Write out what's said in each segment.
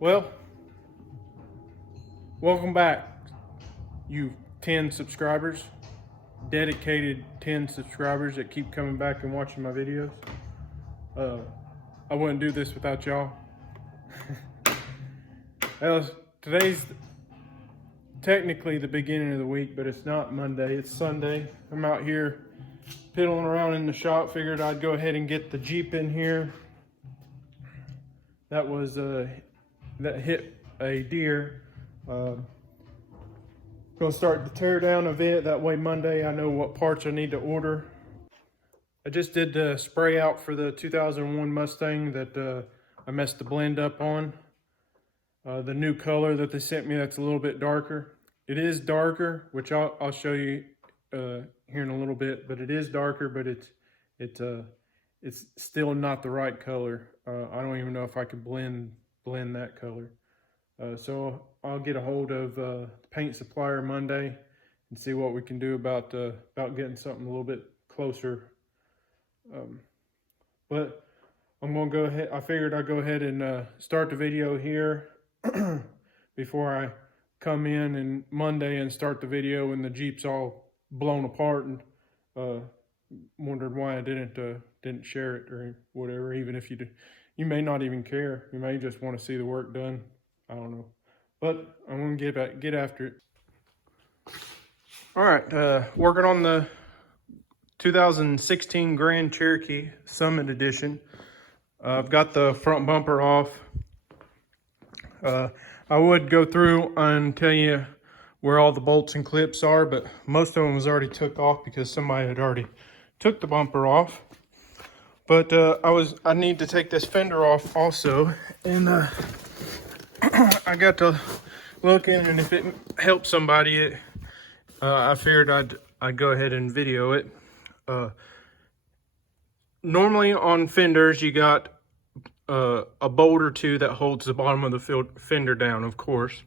Well, welcome back, you 10 subscribers, dedicated 10 subscribers that keep coming back and watching my videos. I wouldn't do this without y'all. Today's technically the beginning of the week, but it's not Monday, it's Sunday. I'm out here piddling around in the shop, figured I'd go ahead and get the Jeep in here. That hit a deer. Gonna start to tear down a bit, that way Monday I know what parts I need to order. I just did the spray out for the 2001 Mustang that I messed the blend up on. The new color that they sent me, that's a little bit darker. It is darker, which I'll show you here in a little bit, but it is darker, but it's still not the right color. I don't even know if I could blend that color. So I'll get a hold of the paint supplier Monday and see what we can do about getting something a little bit closer. But I'm gonna go ahead. I figured I'd go ahead and start the video here before I come in and Monday and start the video and the Jeep's all blown apart and wondered why I didn't share it or whatever. Even if you do, you may not even care. You may just want to see the work done. I don't know, but I'm gonna get after it. All right, working on the 2016 Grand Cherokee Summit Edition. I've got the front bumper off. I would go through and tell you where all the bolts and clips are, but most of them was already took off because somebody had already took the bumper off. But I need to take this fender off also, and I got to looking, and if it helps somebody, I figured I'd go ahead and video it. Normally on fenders, you got a bolt or two that holds the bottom of the fender down, of course.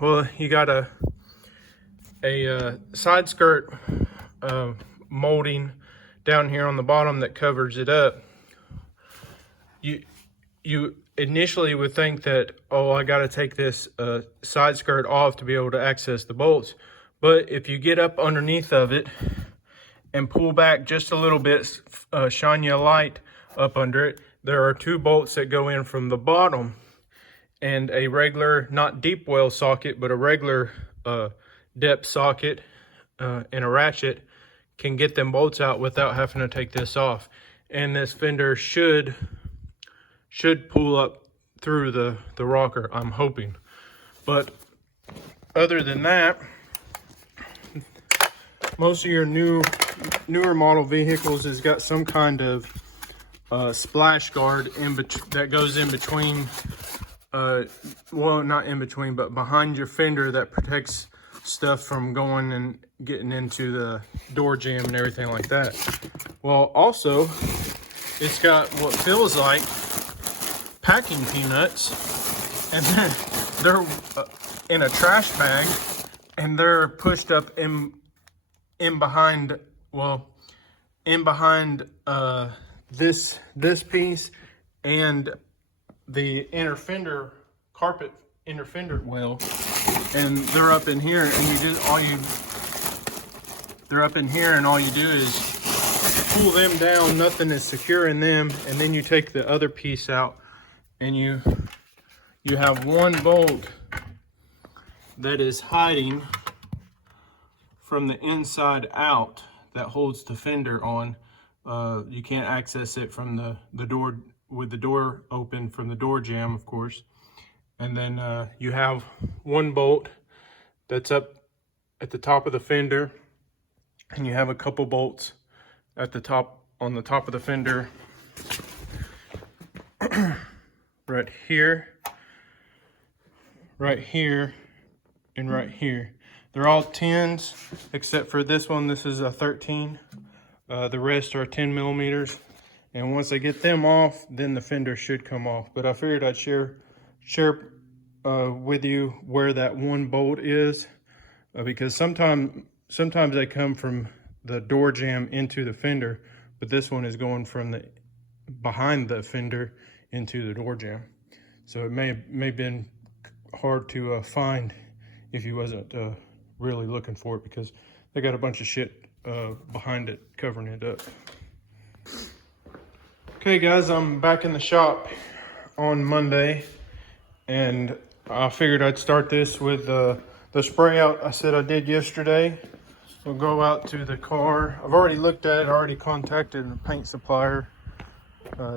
Well, you got a side skirt molding down here on the bottom that covers it up. You initially would think that, oh, I got to take this side skirt off to be able to access the bolts. But if you get up underneath of it and pull back just a little bit, shine you a light up under it, there are two bolts that go in from the bottom, and a regular, not deep well socket, but a regular depth socket and a ratchet can get them bolts out without having to take this off. And this fender should pull up through the rocker, I'm hoping. But other than that, most of your newer model vehicles has got some kind of splash guard that goes in between, well, not in between, but behind your fender, that protects stuff from going and getting into the door jamb and everything like that. Well, also, it's got what feels like packing peanuts, and they're in a trash bag, and they're pushed up in behind, well, in behind this piece and the inner fender, carpet inner fender well, and they're up in here, and they're up in here, and all you do is pull them down. Nothing is secure in them, and then you take the other piece out, and you have one bolt that is hiding from the inside out that holds the fender on. You can't access it from the door, with the door open from the door jamb, of course. And then you have one bolt that's up at the top of the fender, and you have a couple bolts at the top, on the top of the fender, right here, and right here. They're all 10s, except for this one. This is a 13. The rest are 10 millimeters. And once I get them off, then the fender should come off. But I figured I'd share with you where that one bolt is, because sometimes they come from the door jamb into the fender, but this one is going from the behind the fender into the door jamb. So it may have been hard to find if you wasn't really looking for it, because they got a bunch of shit behind it covering it up. Okay guys, I'm back in the shop on Monday, and I figured I'd start this with the spray out I said I did yesterday. We'll go out to the car. I've already looked at it, already contacted a paint supplier,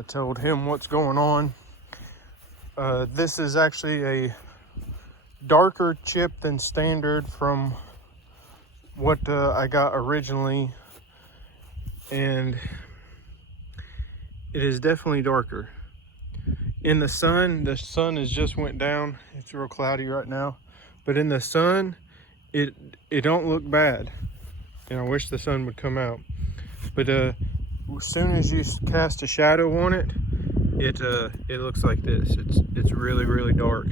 told him what's going on. This is actually a darker chip than standard from what I got originally, and it is definitely darker. In the sun has just went down. It's real cloudy right now, but in the sun, it don't look bad. And I wish the sun would come out. But as soon as you cast a shadow on it, it looks like this. It's really, really dark.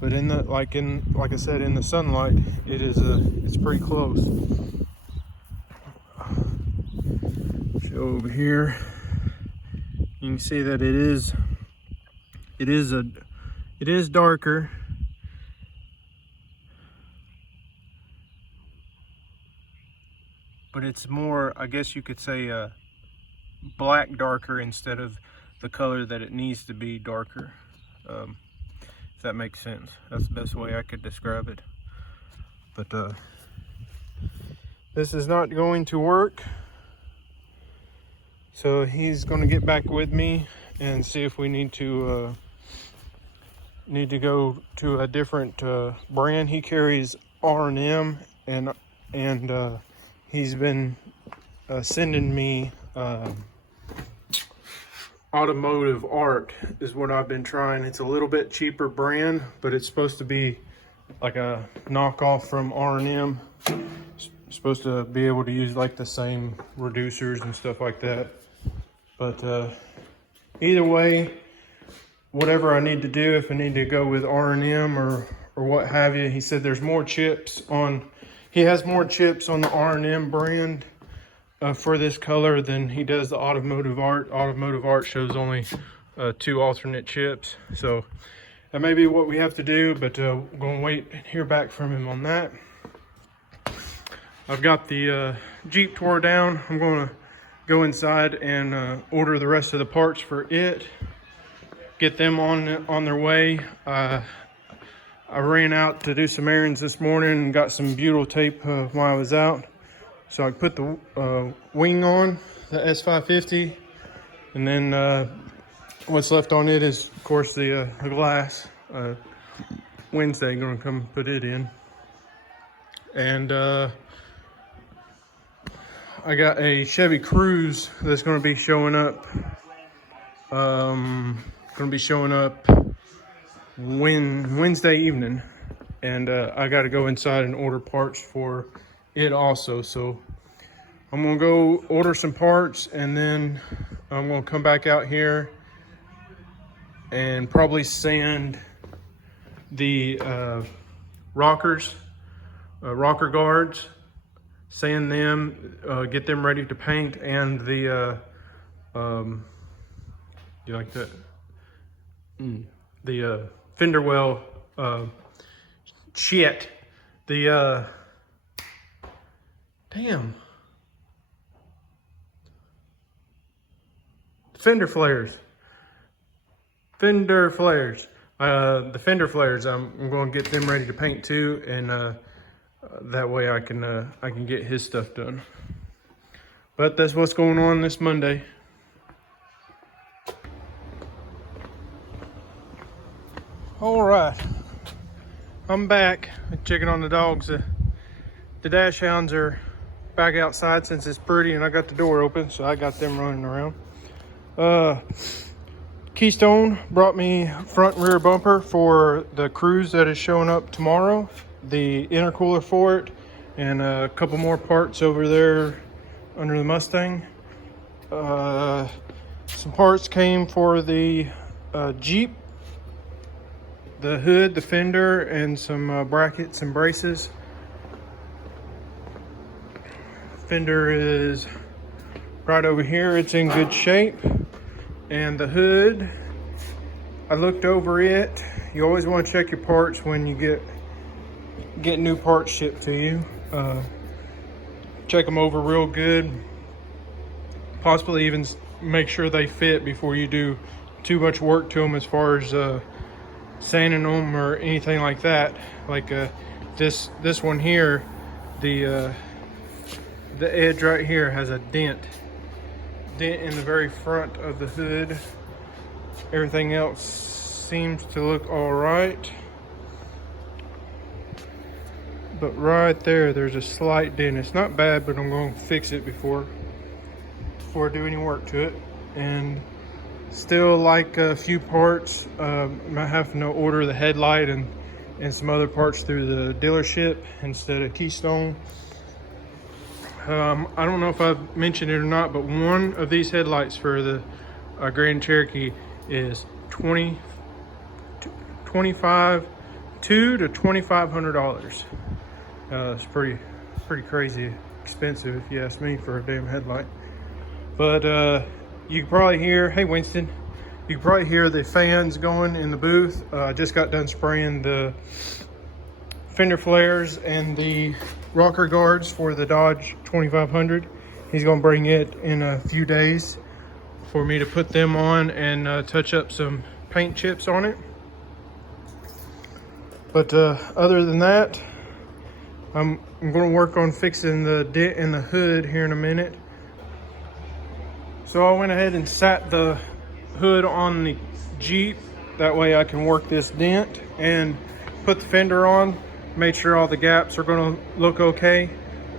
But like I said, in the sunlight, it's pretty close. Show over here. You can see that it is darker. But it's more, I guess you could say, black darker instead of the color that it needs to be darker. If that makes sense. That's the best way I could describe it. But this is not going to work. So he's going to get back with me and see if we need to go to a different brand. He carries R&M, and he's been sending me Automotive Art is what I've been trying. It's a little bit cheaper brand, but it's supposed to be like a knockoff from R&M. Supposed to be able to use like the same reducers and stuff like that. But either way, whatever I need to do, if I need to go with R&M or what have you, he said there's more chips on. He has more chips on the R&M brand for this color than he does the Automotive Art. Automotive Art shows only 2 alternate chips. So that may be what we have to do, but we're going to wait and hear back from him on that. I've got the Jeep tore down. I'm going to go inside and order the rest of the parts for it. Get them on their way. I ran out to do some errands this morning and got some butyl tape while I was out. So I put the wing on, the S550, and then what's left on it is, of course, the glass. Wednesday, I'm gonna come put it in. And I got a Chevy Cruze that's gonna be showing up. Wednesday evening, and I got to go inside and order parts for it also. So I'm gonna go order some parts, and then I'm gonna come back out here and probably sand the rocker guards, sand them, get them ready to paint, and the you like that? The fender well shit. The damn fender flares. The fender flares. I'm going to get them ready to paint too, and that way I can get his stuff done. But that's what's going on this Monday. All right, I'm back. Checking on the dogs. The dash hounds are back outside since it's pretty, and I got the door open, so I got them running around. Keystone brought me front and rear bumper for the Cruze that is showing up tomorrow, the intercooler for it, and a couple more parts over there under the Mustang. Some parts came for the Jeep, the hood, the fender, and some brackets and braces. Fender is right over here. It's in good shape. And the hood I looked over it. You always want to check your parts when you get new parts shipped to you. Check them over real good. Possibly even make sure they fit before you do too much work to them as far as sanding them or anything like that. Like this one here, the edge right here has a dent in the very front of the hood. Everything else seems to look all right, but right there's a slight dent. It's not bad, but I'm going to fix it before I do any work to it. And still like a few parts, might have to order the headlight and some other parts through the dealership instead of Keystone. I don't know if I've mentioned it or not, but one of these headlights for the Grand Cherokee is $2,500 to $2,500. It's pretty crazy expensive if you ask me for a damn headlight. But you can probably hear, hey Winston, you can probably hear the fans going in the booth. I just got done spraying the fender flares and the rocker guards for the Dodge 2500. He's gonna bring it in a few days for me to put them on and touch up some paint chips on it. But other than that, I'm gonna work on fixing the dent in the hood here in a minute. So I went ahead and sat the hood on the Jeep. That way I can work this dent and put the fender on. Made sure all the gaps are gonna look okay.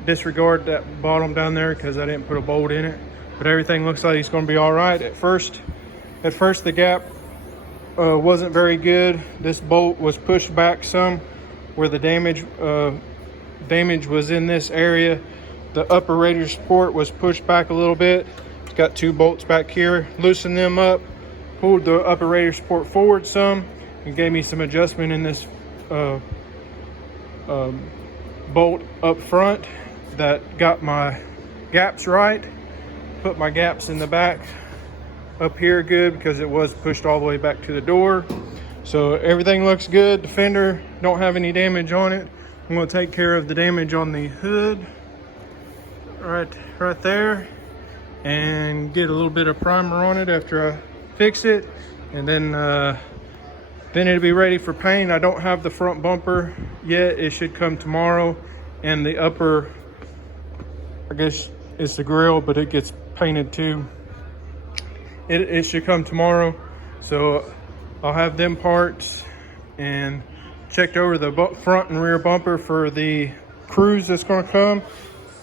Disregard that bottom down there because I didn't put a bolt in it. But everything looks like it's gonna be all right. At first the gap wasn't very good. This bolt was pushed back some where the damage was in this area. The upper radiator support was pushed back a little bit. It's got two bolts back here. Loosened them up, pulled the upper radiator support forward some, and gave me some adjustment in this bolt up front that got my gaps right. Put my gaps in the back up here good because it was pushed all the way back to the door. So everything looks good. The fender don't have any damage on it. I'm going to take care of the damage on the hood right there and get a little bit of primer on it after I fix it, and then it'll be ready for paint. I don't have the front bumper yet. It should come tomorrow, and the upper, I guess it's the grill, but it gets painted too. It should come tomorrow, so I'll have them parts and checked over the front and rear bumper for the Cruise that's going to come.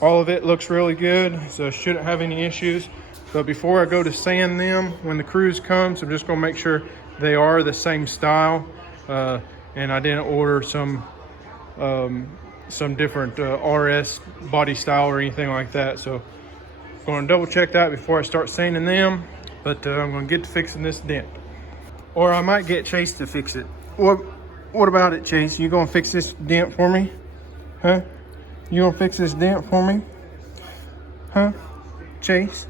All of it looks really good, so shouldn't have any issues. But before I go to sand them, when the Cruise comes, I'm just going to make sure they are the same style, and I didn't order some different RS body style or anything like that. So I'm going to double check that before I start sanding them. But I'm going to get to fixing this dent, or I might get Chase to fix it. What about it, Chase? You going to fix this dent for me? Huh? You going to fix this dent for me? Huh? Chase?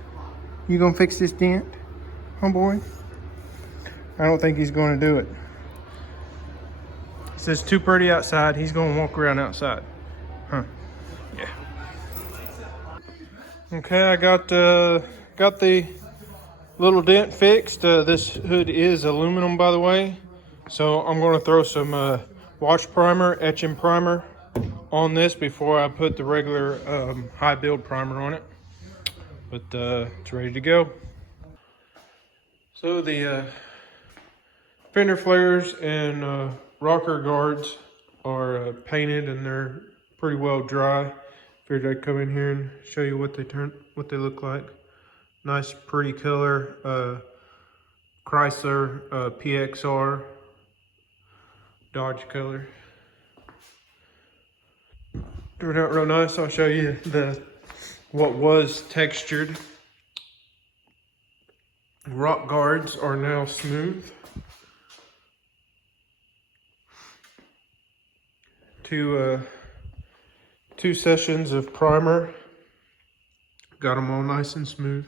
You going to fix this dent? Huh, boy? I don't think he's going to do it. It says too pretty outside. He's going to walk around outside. Huh? Yeah. Okay, I got the little dent fixed. This hood is aluminum, by the way. So I'm going to throw some wash primer, etching primer on this before I put the regular high build primer on it. But it's ready to go. So the fender flares and rocker guards are painted, and they're pretty well dry. Figured I'd come in here and show you what they look like. Nice pretty color, Chrysler PXR Dodge color. Turned out real nice. I'll show you what was textured. Rock guards are now smooth. Two sessions of primer. Got them all nice and smooth.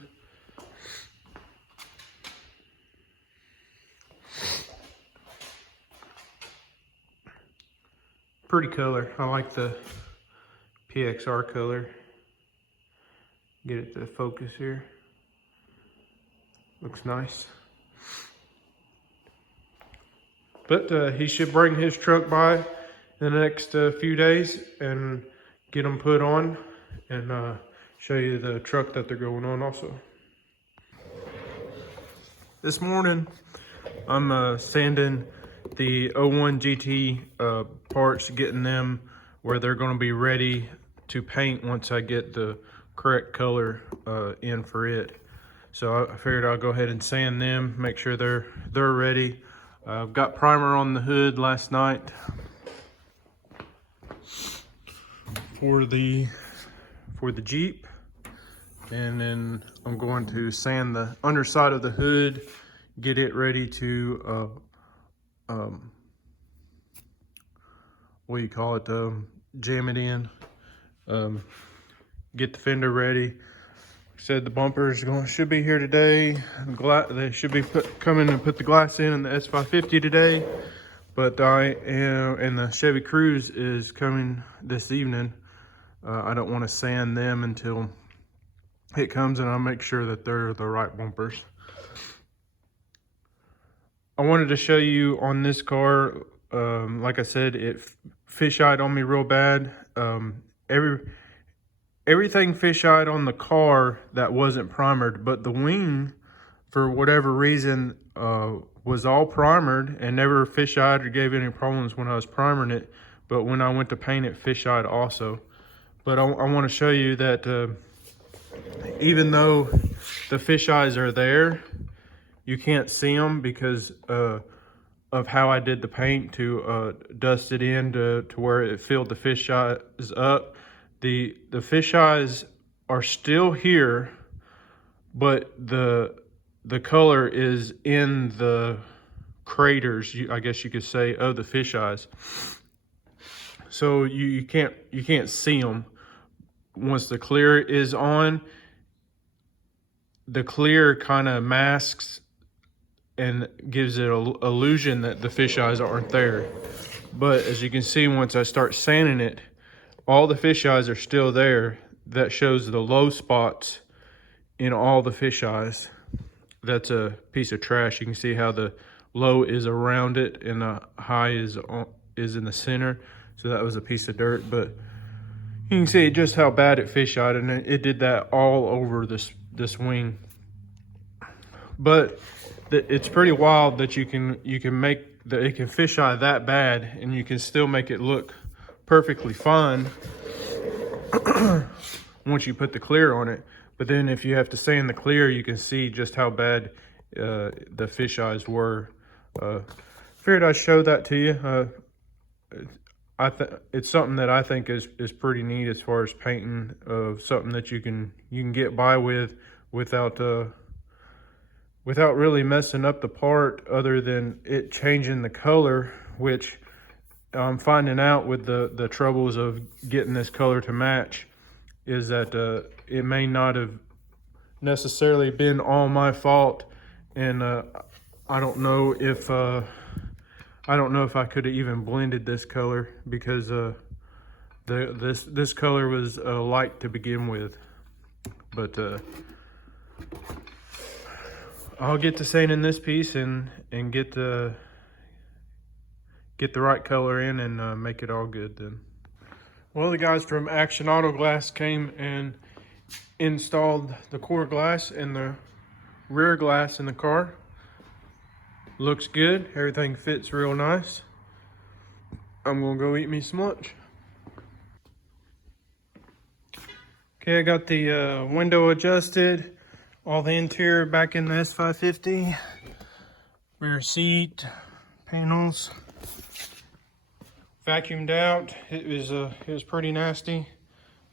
Pretty color. I like the PXR color. Get it to focus here. Looks nice. But he should bring his truck by in the next few days and get them put on and show you the truck that they're going on also. This morning, I'm sanding the 01 GT parts, getting them where they're going to be ready to paint once I get the correct color in for it. So I figured I'll go ahead and sand them, make sure they're ready. I've got primer on the hood last night for the Jeep, and then I'm going to sand the underside of the hood, get it ready to what do you call it, jam it in, get the fender ready. Said the bumpers should be here today. They should be coming and put the glass in the S550 today, but and the Chevy Cruze is coming this evening. I don't want to sand them until it comes, and I'll make sure that they're the right bumpers. I wanted to show you on this car, like I said, it fish-eyed on me real bad. Everything fish-eyed on the car that wasn't primered, but the wing, for whatever reason, was all primered and never fish-eyed or gave any problems when I was primering it. But when I went to paint it, fish-eyed also. But I want to show you that even though the fish eyes are there, you can't see them because of how I did the paint to dust it in to where it filled the fish eyes up. The fish eyes are still here, but the color is in the craters, I guess you could say, of the fish eyes. So you can't see them. Once the clear is on, the clear kind of masks and gives it an illusion that the fish eyes aren't there. But as you can see, once I start sanding it, all the fish eyes are still there. That shows the low spots in all the fish eyes. That's a piece of trash. You can see how the low is around it and the high is in the center. So that was a piece of dirt, but you can see just how bad it fish-eyed, and it did that all over this wing. But it's pretty wild that you can make that it can fish-eye that bad, and you can still make it look perfectly fine once you put the clear on it. But then if you have to sand the clear, you can see just how bad the fish eyes were. Figured I'd show that to you. It's something that I think is pretty neat as far as painting of something that you can get by with without really messing up the part, other than it changing the color, which I'm finding out with the troubles of getting this color to match is that it may not have necessarily been all my fault, and I don't know if I could have even blended this color, because this color was light to begin with. But I'll get to sanding this piece and get the right color in and make it all good then. Well, the guys from Action Auto Glass came and installed the core glass and the rear glass in the car. Looks good. Everything fits real nice. I'm gonna go eat me some lunch. Okay, I got the window adjusted, all the interior back in the S550, rear seat, panels, vacuumed out. It was pretty nasty.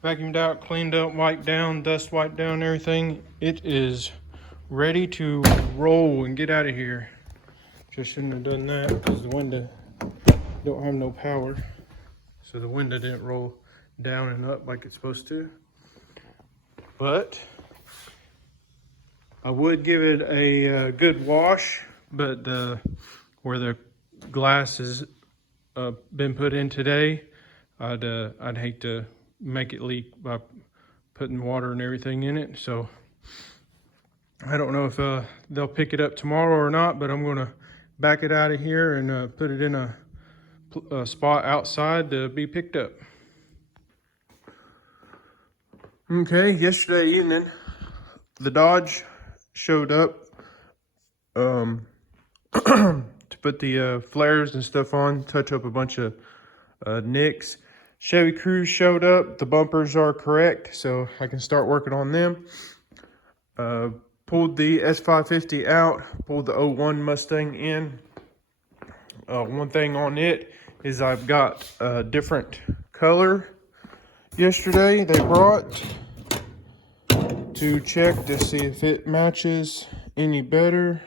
Vacuumed out, cleaned up, wiped down, dust wiped down everything. It is ready to roll and get out of here. Just shouldn't have done that because the window don't have no power. So the window didn't roll down and up like it's supposed to. But I would give it a good wash, but where the glass is been put in today. I'd hate to make it leak by putting water and everything in it. So I don't know if they'll pick it up tomorrow or not, but I'm gonna back it out of here and put it in a spot outside to be picked up. Okay, yesterday evening, the Dodge showed up to put the flares and stuff on, touch up a bunch of nicks. Chevy Cruze showed up. The bumpers are correct, so I can start working on them. Pulled the S550 out, pulled the 01 Mustang in. One thing on it is I've got a different color yesterday they brought to check to see if it matches any better.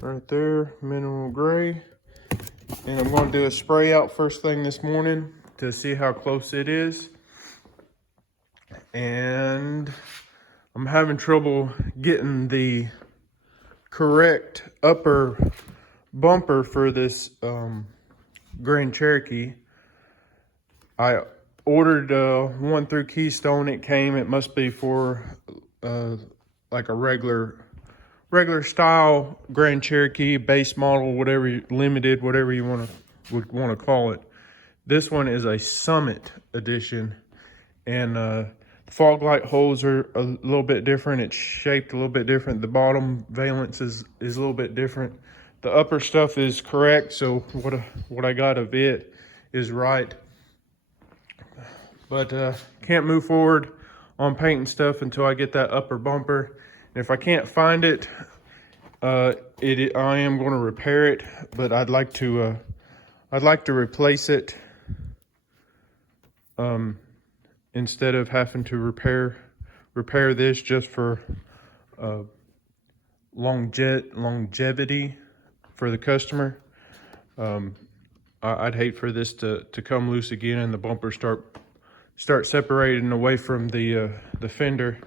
Right there, mineral gray. And I'm going to do a spray out first thing this morning to see how close it is. And I'm having trouble getting the correct upper bumper for this Grand Cherokee. I ordered one through Keystone. It came. It must be for like a regular style Grand Cherokee base model, whatever, limited, whatever you would want to call it. This one is a Summit edition, and fog light holes are a little bit different. It's shaped a little bit different. The bottom valence is a little bit different. The upper stuff is correct, so what I got of it is right. But can't move forward on painting stuff until I get that upper bumper. And if I can't find it, I am going to repair it. But I'd like to replace it instead of having to repair this just for longevity for the customer. I'd hate for this to come loose again and the bumper start separating away from the fender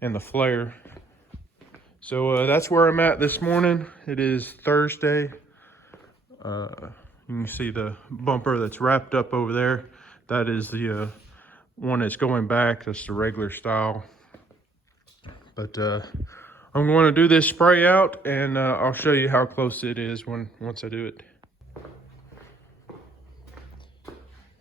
and the flare. So that's where I'm at this morning. It is Thursday. You can see the bumper that's wrapped up over there. That is the one that's going back. That's the regular style. But I'm going to do this spray out, and I'll show you how close it is once I do it.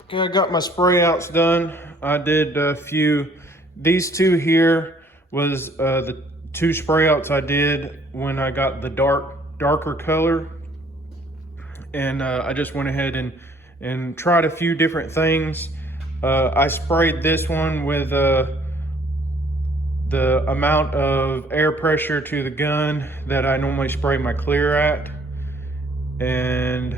Okay, I got my spray outs done. I did a few. These two here was the two spray outs I did when I got the darker color. And I just went ahead and tried a few different things. I sprayed this one with the amount of air pressure to the gun that I normally spray my clear at. And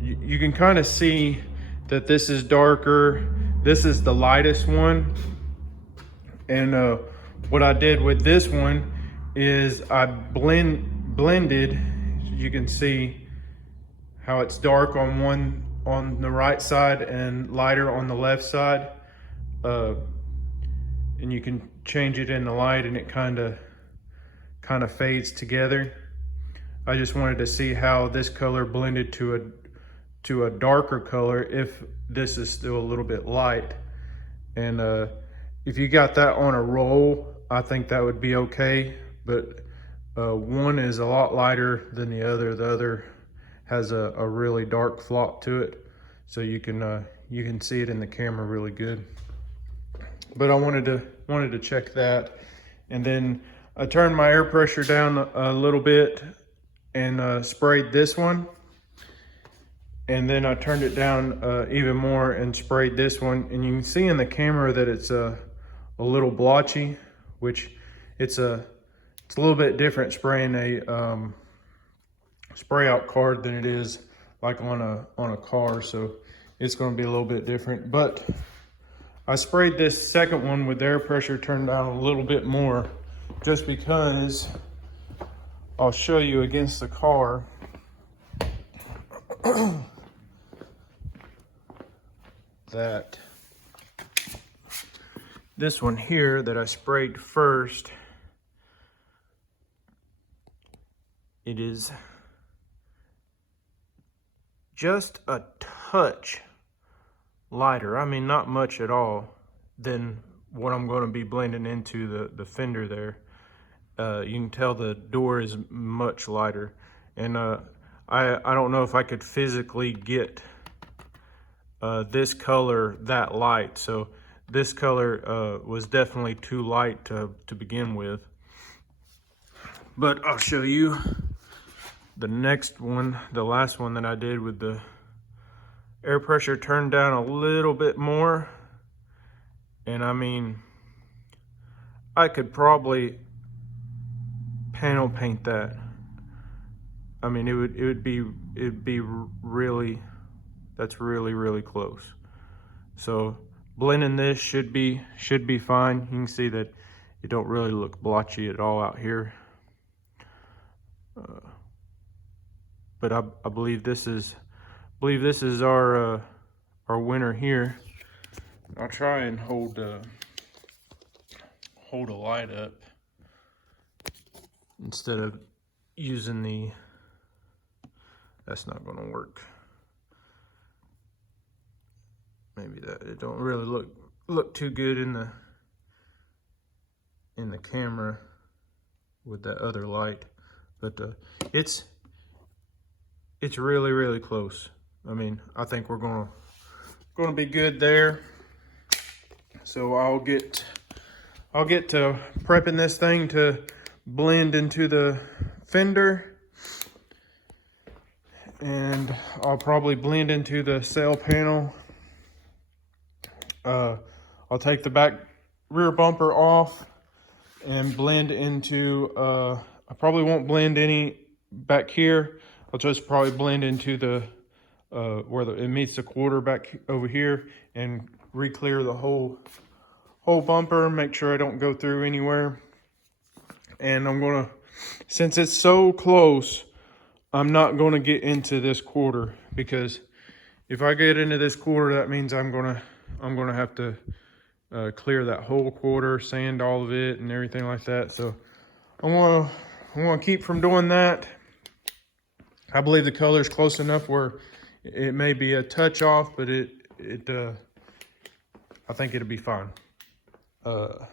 you can kind of see that this is darker. This is the lightest one. And what I did with this one is I blended. You can see how it's dark on the right side and lighter on the left side. And you can change it in the light and it kind of fades together. I just wanted to see how this color blended to a darker color if this is still a little bit light. And if you got that on a roll, I think that would be okay. But one is a lot lighter than the other. The other has a really dark flop to it, so you can see it in the camera really good. But I wanted to check that, and then I turned my air pressure down a little bit and sprayed this one, and then I turned it down even more and sprayed this one. And you can see in the camera that it's a little blotchy, which it's a little bit different spraying a spray out card than it is like on a car, so it's going to be a little bit different. But I sprayed this second one with the air pressure turned down a little bit more, just because I'll show you against the car. That this one here that I sprayed first, it is just a touch lighter. I mean, not much at all than what I'm going to be blending into the fender there. You can tell the door is much lighter, and I don't know if I could physically get this color that light. So this color was definitely too light to begin with. But I'll show you the next one, the last one that I did with the air pressure turned down a little bit more. And I mean, I could probably panel paint that. I mean, it'd be really, that's really close. So blending this should be fine. You can see that it don't really look blotchy at all out here. But I believe this is our winner here. I'll try and hold a light up instead of using the. That's not going to work. Maybe that it don't really look too good in the camera with that other light, but it's really close. I mean, I think we're gonna be good there. So I'll get to prepping this thing to blend into the fender, and I'll probably blend into the sail panel. I'll take the back rear bumper off and blend into, I probably won't blend any back here. I'll just probably blend into the, where it meets the quarter back over here, and re-clear the whole bumper, make sure I don't go through anywhere. And I'm gonna, since it's so close, I'm not gonna get into this quarter, because if I get into this quarter, that means I'm gonna have to clear that whole quarter, sand all of it and everything like that. So I want to keep from doing that. I believe the color is close enough where it may be a touch off, but I think it'll be fine. But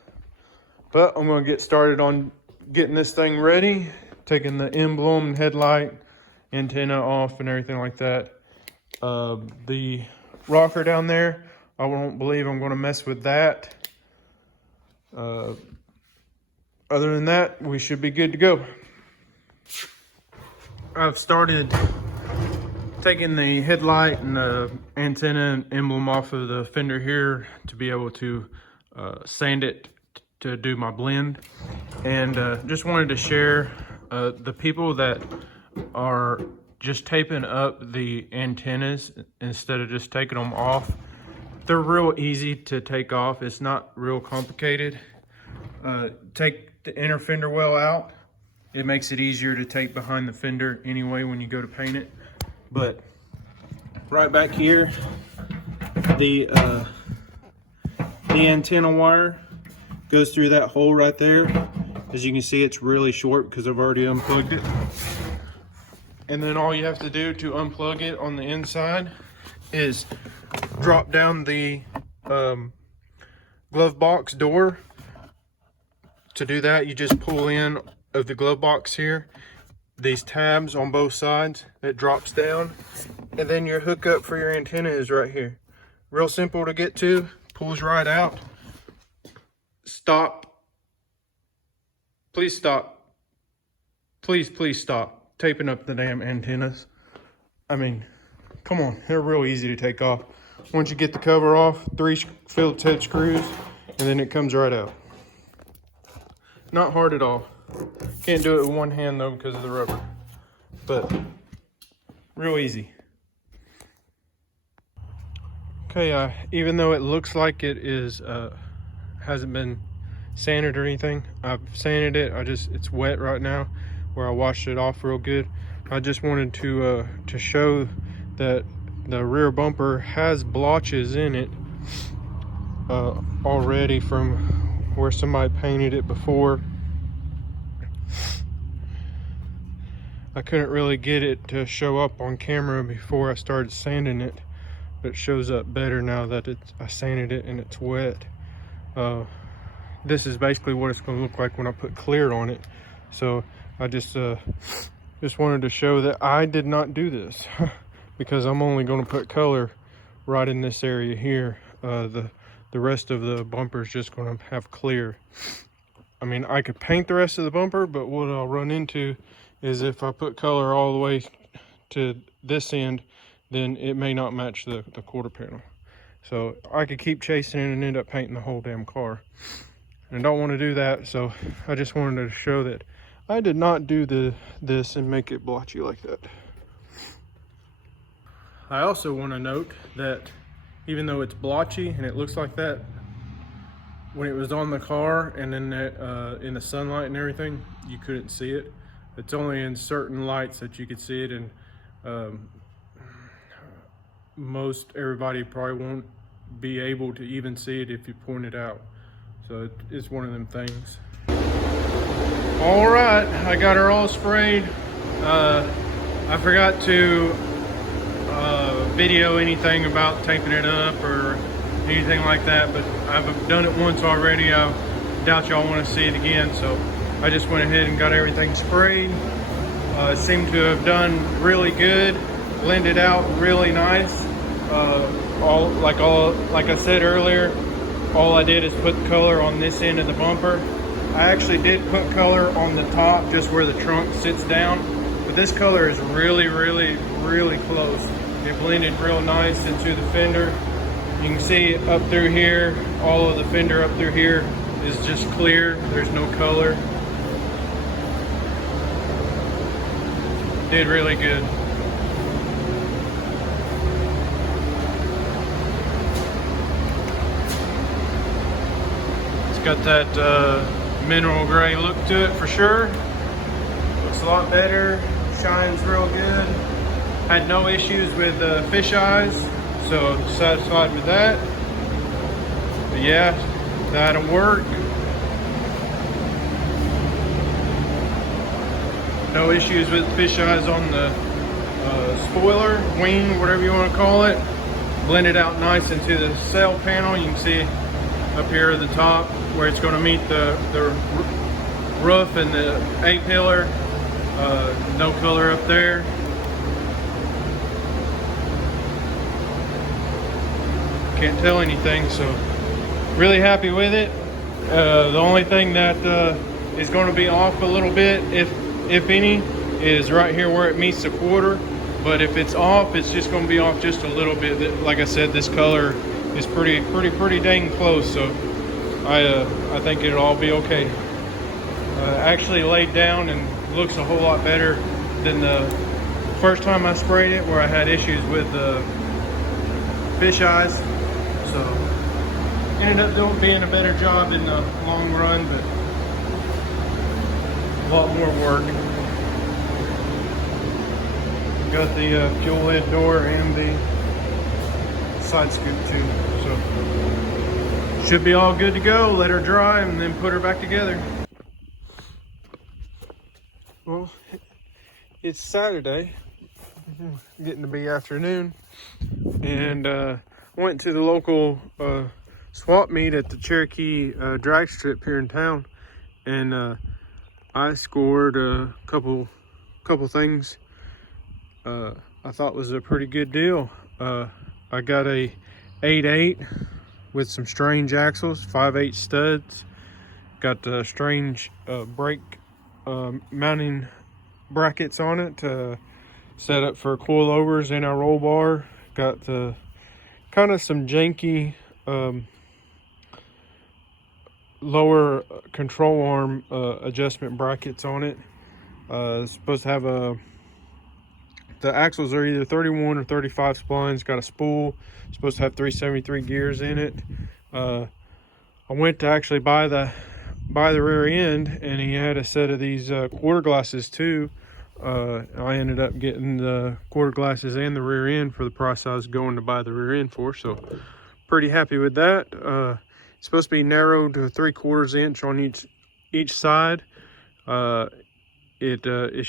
I'm going to get started on getting this thing ready, taking the emblem, headlight, antenna off and everything like that. The rocker down there, I don't believe I'm going to mess with that. Other than that, we should be good to go. I've started taking the headlight and the antenna and emblem off of the fender here to be able to sand it to do my blend. And just wanted to share, the people that are just taping up the antennas instead of just taking them off, they're real easy to take off. It's not real complicated. Take the inner fender well out. It makes it easier to take behind the fender anyway when you go to paint it. But right back here, the antenna wire goes through that hole right there. As you can see, it's really short because I've already unplugged it. And then all you have to do to unplug it on the inside is drop down the glove box door. To do that, you just pull in of the glove box here, these tabs on both sides, it drops down, and then your hookup for your antenna is right here. Real simple to get to, pulls right out. Stop. Please stop. Please stop taping up the damn antennas. I mean, come on, they're real easy to take off. Once you get the cover off, 3 Phillips head screws, and then it comes right out. Not hard at all. Can't do it with one hand though because of the rubber, but real easy. Okay, even though it looks like it is hasn't been sanded or anything, I've sanded it. It's wet right now where I washed it off real good. I just wanted to show that the rear bumper has blotches in it already from where somebody painted it before. I couldn't really get it to show up on camera before I started sanding it, but it shows up better now that I sanded it and it's wet. This is basically what it's going to look like when I put clear on it. So I just wanted to show that I did not do this because I'm only going to put color right in this area here. The rest of the bumper is just going to have clear. I mean, I could paint the rest of the bumper, but what I'll run into is if I put color all the way to this end, then it may not match the quarter panel. So I could keep chasing it and end up painting the whole damn car. And I don't want to do that, so I just wanted to show that I did not do this and make it blotchy like that. I also want to note that even though it's blotchy and it looks like that, when it was on the car and then in the sunlight and everything, you couldn't see it. It's only in certain lights that you could see it, and most everybody probably won't be able to even see it if you point it out. So it's one of them things. All right, I got her all sprayed. I forgot to video anything about taping it up or anything like that, but I've done it once already. I doubt y'all want to see it again, so I just went ahead and got everything sprayed. It seemed to have done really good, blended out really nice. Like I said earlier, all I did is put color on this end of the bumper. I actually did put color on the top, just where the trunk sits down, but this color is really, really, really close. It blended real nice into the fender. You can see up through here, all of the fender up through here is just clear. There's no color. Did really good. It's got that mineral gray look to it for sure. Looks a lot better, shines real good. Had no issues with fish eyes, so satisfied with that. But yeah, that'll work. No issues with fish eyes on the spoiler, wing, whatever you want to call it. Blended out nice into the sail panel. You can see up here at the top where it's going to meet the roof and the A-pillar. No color up there. Can't tell anything, so really happy with it. The only thing that is going to be off a little bit, if any, is right here where it meets the quarter. But if it's off, it's just going to be off just a little bit. Like I said, this color is pretty dang close, so I think it'll all be okay. Actually laid down and looks a whole lot better than the first time I sprayed it, where I had issues with fish eyes. So ended up being a better job in the long run, but a lot more work. Got the fuel head door and the side scoop too, so should be all good to go. Let her dry and then put her back together. Well, it's Saturday, getting to be afternoon, and went to the local swap meet at the Cherokee drag strip here in town, and I scored a couple things I thought was a pretty good deal. I got a 8.8 with some strange axles, 5.8 studs. Got the strange brake mounting brackets on it, set up for coilovers and our roll bar. Got the kind of some janky lower control arm adjustment brackets on it. It's supposed to have the axles are either 31 or 35 splines. Got a spool. It's supposed to have 373 gears in it. I went to actually buy the rear end, and he had a set of these quarter glasses too. I ended up getting the quarter glasses and the rear end for the price I was going to buy the rear end for, so pretty happy with that. It's supposed to be narrowed to 3/4 inch on each side. It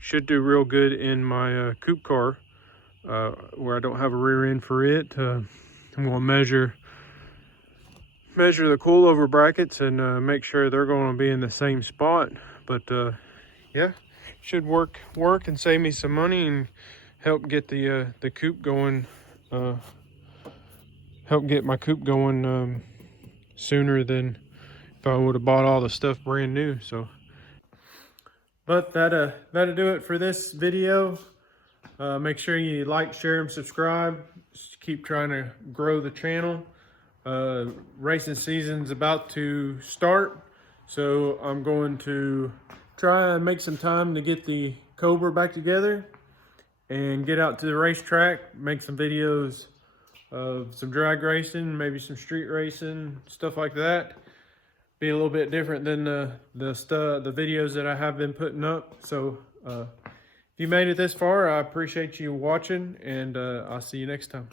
should do real good in my coupe car, where I don't have a rear end for it. I'm going to measure the coilover brackets and make sure they're going to be in the same spot. But yeah, should work and save me some money and help get the coupe going. Help get my coupe going sooner than if I would have bought all the stuff brand new. So, but that'll do it for this video. Make sure you like, share, and subscribe. Just keep trying to grow the channel. Racing season's about to start, so I'm going to try and make some time to get the Cobra back together and get out to the racetrack, make some videos of some drag racing, maybe some street racing, stuff like that. Be a little bit different than the videos that I have been putting up. So if you made it this far, I appreciate you watching, and I'll see you next time.